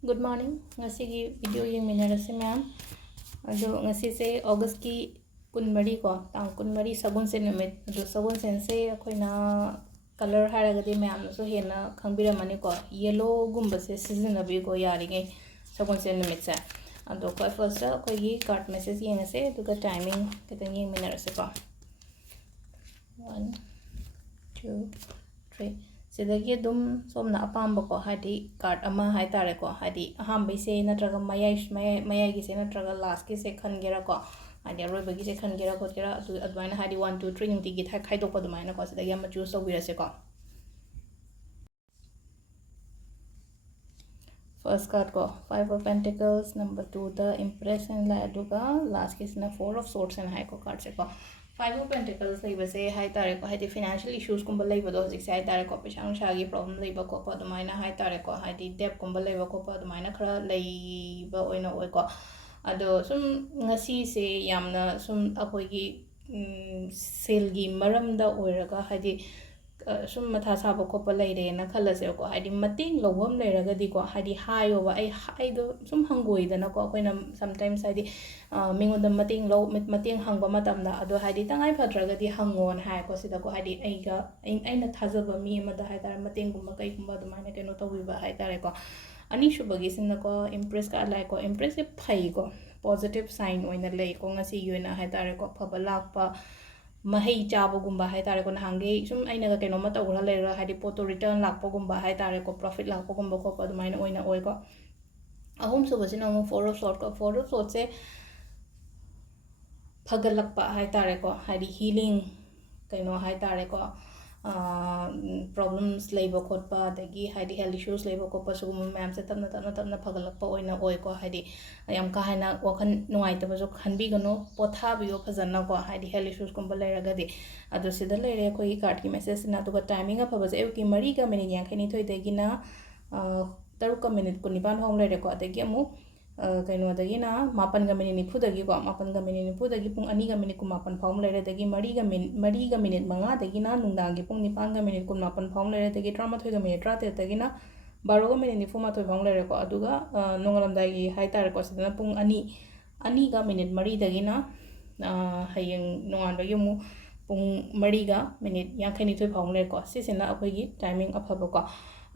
Good morning. Ngasigi video yung minarasi ma'am. Ado ngasi se August ki kunmari ko tang kunmari sabun sen numit ado sabun sen se akhoi na color haragadi ma'am so hena khangbira mani ko yellow gumba se season abi ko yari ngai sabun sen numit sa ado ko first akhoi gi card message yeng se duga timing kitang yeng minarasi ko 1 2 3 Sidagi dum somna apamba ko hadi card ama hai tare ko hadi aham bai se natraga mayai gi se natraga last ki se khangira ko hadi aroi bagi se khangira ko kira advaina hadi 1 2 3 nimti gi thai do pa dumaina ko sidagi ama choose to bira se ko first card ko 5 of pentacles number 2 the impression la aduga last ki sina 4 of swords and hai ko card se ko 5 of Pentacles like say hi tare ko hadi financial issues kumba leiba do hojik sai tare ko pesa nushagi problem leiba ko pa dumaina hai tare ko hadi debt kumba leiba ko pa dumaina khara leiba oina oi ko ado sum ngasi se yamna sum akoi gi sale gi maramda oiraga hadi sum matha saba ko pa leire na khala se ko hadi mating lobam leiraga di ko hadi hayo ba ai do sum hangoi da na ko koina sometimes hadi mingon da mating lo mating hangba matam da ado hadi tangai phatraga di hangon hai ko sida ko hadi aina thajaba mi ma da hai tar mating gumba kai gumba do maina keno to wi ba hai tare ko ani shubagi sinna ko impress ka lai ko impress phai ko positive sign oina lei ko ngasi yoina hai tare ko phaba lakpa mahai chaba gumba hai tare ko hange sum aina ga keno ma tawra leira hadi poto return lakpa gumba hai tare ko profit lakpa gumba ko pa dumaina oina oi ko ahum so basina mo 4 of sort ko 4 of sort se phagalakpa hai tare ko hadi healing keno hai tare ko problems leiba khotpa dagi hadi health issues leiba ko pa sugum ma'am se tapna phagalakpa oina oi ko hadi yam ka haina wakhan nuai ta bajo khanbi gano potha biyo phajana ko hadi health issues kumba leiraga di ado sida leire koi card ki message na to timing a phabaje ki mari ga minute yang khani thoi dagi na 3 minute kuniban hom leire ko dagi amu kaino dagi na 8 minute nifu dagi ko 8 minute nifu dagi pung 2 minute kumapan phom leire dagi 3 minute manga dagi na nungdang gi pung 9 minute kumapan phom leire dagi 13 minute 13 dagi na 12 minute nifu ma thoi phom leire ko aduga nongalam dagi hai tar ko sidana pung 2 ga minute 3 dagi na hayeng nongan bagi mu pung 3 ga minute yang khani thoi phom leire ko sisina akhoi gi timing afaba ko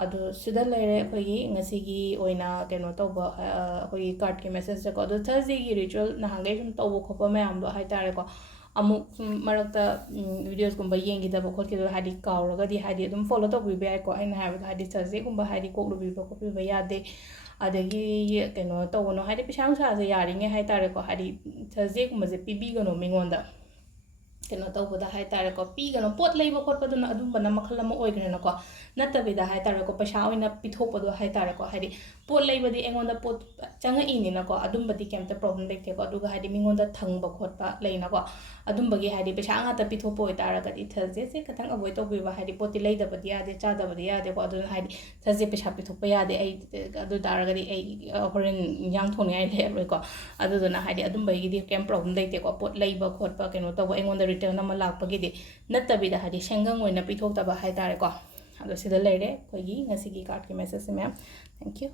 adu sida leire akhoi gi ngasi gi oina keno toba akhoi gi card ki message ko adu Thursday gi ritual na hangai sum tobo khopa mayam do hai tare ko amu marakta videos gumba yengi da bokot ki do hadi kawraga di hadi dum follow to bi bai ko aina ha hadi Thursday gumba hadi ko lu bi ko bi ba yade adagi keno to no hadi pisang sa se yari nge hai tare ko hadi Thursday gumba je pibi gano mingonda keno tawbada hai tare ko pi gano pot leiba khot paduna adum bana makhala ma oigrena ko natabida hai tare ko paisa oina pithopado hai tare ko hadi pot leiba di engonda pot changa ini na ko adum badi kemta problem lekte ko aduga hadi mingonda thangba khotpa leina ko adum bagi hadi paisa anga ta pithopo oi tara gadi Thursday se katang avoid to biwa hadi poti leida badi ade chada badi ade ko adun hadi Thursday paisa pithopa yade ai adu tara gadi ai horen yang thoni ai le ko adu dona hadi adum bagi di kem problem lekte ko pot leiba khotpa keno to engonda return ama lakpagi di natabida hadi sengang oina pithok taba hai tare ko ado sida leire koigi ngasi gi card ki message ma'am thank you